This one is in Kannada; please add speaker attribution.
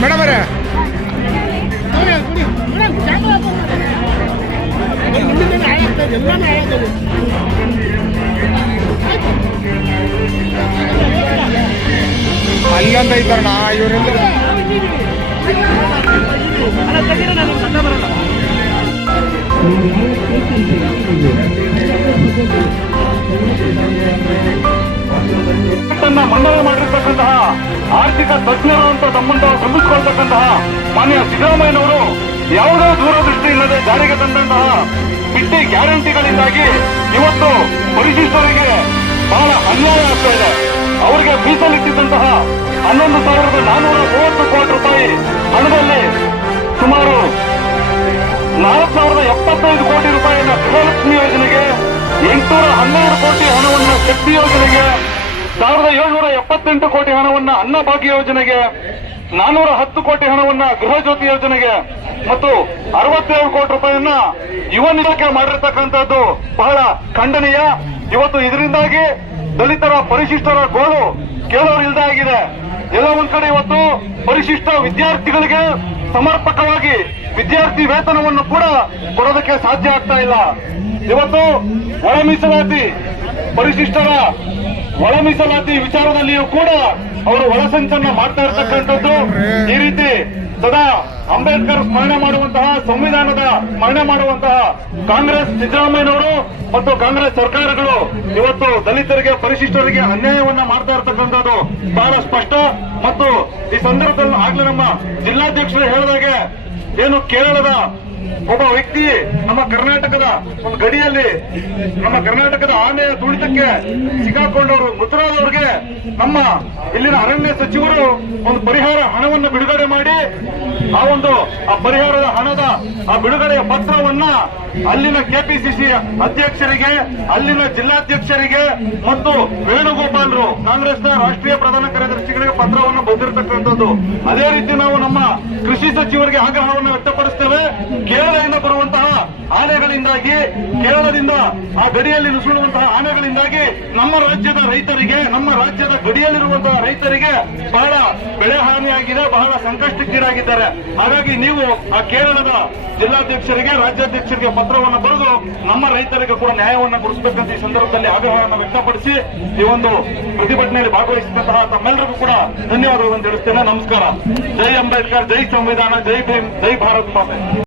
Speaker 1: ಮೇಡಮ್ ಅವರೇ
Speaker 2: ಅಲ್ಲೊಂದು ಐತಾರಣ ಇವರಿಂದ
Speaker 3: ತನ್ನ ಮಾಡಿರ್ತಕ್ಕಂತಹ ಆರ್ಥಿಕ ತಜ್ಞರು ತಮ್ಮನ್ನು ತಾವು ಮಾನ್ಯ ಸಿದ್ದರಾಮಯ್ಯನವರು ಯಾವುದೇ ದೂರದೃಷ್ಟಿ ಇಲ್ಲದೆ ಜಾರಿಗೆ ತಂದಂತಹ ಬಿಟ್ಟಿ ಗ್ಯಾರಂಟಿಗಳಿಂದಾಗಿ ಇವತ್ತು ಪರಿಶಿಷ್ಟರಿಗೆ ಬಹಳ ಅನ್ಯಾಯ ಆಗ್ತಾ ಇದೆ. ಅವರಿಗೆ ಮೀಸಲಿಟ್ಟಿದ್ದಂತಹ ಹನ್ನೊಂದು ಸಾವಿರದ ನಾನ್ನೂರ ಮೂವತ್ತು ಕೋಟಿ ರೂಪಾಯಿ ಹಣದಲ್ಲಿ ಸುಮಾರು ನಾಲ್ಕು ಸಾವಿರದ ಎಪ್ಪತ್ತೈದು ಕೋಟಿ ರೂಪಾಯಿಯನ್ನು ಗೃಹಲಕ್ಷ್ಮಿ ಯೋಜನೆಗೆ ಎಂಟುನೂರ ಹನ್ನೆರಡು ಕೋಟಿ ಹಣವನ್ನು ಶಕ್ತಿ ಯೋಜನೆಗೆ ಸಾವಿರದ ಏಳ್ನೂರ ಎಪ್ಪತ್ತೆಂಟು ಕೋಟಿ ಹಣವನ್ನ ಅನ್ನಭಾಗ್ಯ ಯೋಜನೆಗೆ, ನಾನೂರ ಹತ್ತು ಕೋಟಿ ಹಣವನ್ನ ಗೃಹ ಜ್ಯೋತಿ ಯೋಜನೆಗೆ ಮತ್ತು ಅರವತ್ತೇಳು ಕೋಟಿ ರೂಪಾಯಿಯನ್ನ ಯುವ ನಿಲಕ್ಕೆ ಮಾಡಿರ್ತಕ್ಕಂಥದ್ದು ಬಹಳ ಖಂಡನೀಯ. ಇವತ್ತು ಇದರಿಂದಾಗಿ ದಲಿತರ ಪರಿಶಿಷ್ಟರ ಗೋಳು ಕೇಳೋರು ಇಲ್ಲದೆ ಆಗಿದೆ. ಎಲ್ಲ ಒಂದ್ ಕಡೆ ಇವತ್ತು ಪರಿಶಿಷ್ಟ ವಿದ್ಯಾರ್ಥಿಗಳಿಗೆ ಸಮರ್ಪಕವಾಗಿ ವಿದ್ಯಾರ್ಥಿ ವೇತನವನ್ನು ಕೂಡ ಕೊಡೋದಕ್ಕೆ ಸಾಧ್ಯ ಆಗ್ತಾ ಇಲ್ಲ. ಇವತ್ತು ಒಳ ಪರಿಶಿಷ್ಟರ ಒಳ ಮೀಸಲಾತಿ ವಿಚಾರದಲ್ಲಿಯೂ ಕೂಡ ಅವರು ಒಳಸಂಚನ್ನ ಮಾಡ್ತಾ ಇರತಕ್ಕಂಥದ್ದು. ಈ ರೀತಿ ಸದಾ ಅಂಬೇಡ್ಕರ್ ಸ್ಮರಣೆ ಮಾಡುವಂತಹ, ಸಂವಿಧಾನದ ಸ್ಮರಣೆ ಮಾಡುವಂತಹ ಕಾಂಗ್ರೆಸ್ ಸಿದ್ದರಾಮಯ್ಯನವರು ಮತ್ತು ಕಾಂಗ್ರೆಸ್ ಸರ್ಕಾರಗಳು ಇವತ್ತು ದಲಿತರಿಗೆ, ಪರಿಶಿಷ್ಟರಿಗೆ ಅನ್ಯಾಯವನ್ನ ಮಾಡ್ತಾ ಇರತಕ್ಕಂಥದ್ದು ಬಹಳ ಸ್ಪಷ್ಟ. ಮತ್ತು ಈ ಸಂದರ್ಭದಲ್ಲಿ ಆಗ್ಲೇ ನಮ್ಮ ಜಿಲ್ಲಾಧ್ಯಕ್ಷರು ಹೇಳಿದಾಗೆ ಏನು ಕೇರಳದ ಒಬ್ಬ ವ್ಯಕ್ತಿ ನಮ್ಮ ಕರ್ನಾಟಕದ ಒಂದು ಗಡಿಯಲ್ಲಿ ನಮ್ಮ ಕರ್ನಾಟಕದ ಆನೆಯ ತುಳಿತಕ್ಕೆ ಸಿಕ್ಕಾಕೊಂಡವರು ಮೃತರಾದವರಿಗೆ ನಮ್ಮ ಇಲ್ಲಿನ ಅರಣ್ಯ ಸಚಿವರು ಒಂದು ಪರಿಹಾರ ಹಣವನ್ನು ಬಿಡುಗಡೆ ಮಾಡಿ, ಆ ಒಂದು, ಆ ಪರಿಹಾರದ ಹಣದ, ಆ ಬಿಡುಗಡೆಯ ಪತ್ರವನ್ನ ಅಲ್ಲಿನ ಕೆಪಿಸಿಸಿ ಅಧ್ಯಕ್ಷರಿಗೆ, ಅಲ್ಲಿನ ಜಿಲ್ಲಾಧ್ಯಕ್ಷರಿಗೆ ಮತ್ತು ವೇಣುಗೋಪಾಲ್ರು, ಕಾಂಗ್ರೆಸ್ನ ರಾಷ್ಟ್ರೀಯ ಪ್ರಧಾನ ಕಾರ್ಯದರ್ಶಿಗಳಿಗೆ ಪತ್ರವನ್ನು ಬಂದಿರತಕ್ಕಂಥದ್ದು. ಅದೇ ರೀತಿ ನಾವು ನಮ್ಮ ಕೃಷಿ ಸಚಿವರಿಗೆ ಆಗ್ರಹವನ್ನು ವ್ಯಕ್ತಪಡಿಸ್ತೇವೆ. ಆನೆಗಳಿಂದಾಗಿ ಕೇರಳದಿಂದ ಆ ಗಡಿಯಲ್ಲಿ ನುಸುಳುವಂತಹ ಆನೆಗಳಿಂದಾಗಿ ನಮ್ಮ ರಾಜ್ಯದ ರೈತರಿಗೆ, ನಮ್ಮ ರಾಜ್ಯದ ಗಡಿಯಲ್ಲಿರುವಂತಹ ರೈತರಿಗೆ ಬಹಳ ಬೆಳೆ ಹಾನಿಯಾಗಿದೆ, ಬಹಳ ಸಂಕಷ್ಟಕ್ಕೀಡಾಗಿದ್ದಾರೆ. ಹಾಗಾಗಿ ನೀವು ಆ ಕೇರಳದ ಜಿಲ್ಲಾಧ್ಯಕ್ಷರಿಗೆ, ರಾಜ್ಯಾಧ್ಯಕ್ಷರಿಗೆ ಪತ್ರವನ್ನು ಬರೆದು ನಮ್ಮ ರೈತರಿಗೆ ಕೂಡ ನ್ಯಾಯವನ್ನು ಕೊಡಿಸಬೇಕಂತ ಈ ಸಂದರ್ಭದಲ್ಲಿ ಆಗ್ರಹವನ್ನು ವ್ಯಕ್ತಪಡಿಸಿ ಈ ಒಂದು ಪ್ರತಿಭಟನೆಯಲ್ಲಿ ಭಾಗವಹಿಸಿದಂತಹ ತಮ್ಮೆಲ್ಲರಿಗೂ ಕೂಡ ಧನ್ಯವಾದಗಳನ್ನು ತಿಳಿಸ್ತೇನೆ. ನಮಸ್ಕಾರ. ಜೈ ಅಂಬೇಡ್ಕರ್, ಜೈ ಸಂವಿಧಾನ, ಜೈ ಭೀಮ್, ಜೈ ಭಾರತ್ ಮಾತೆ.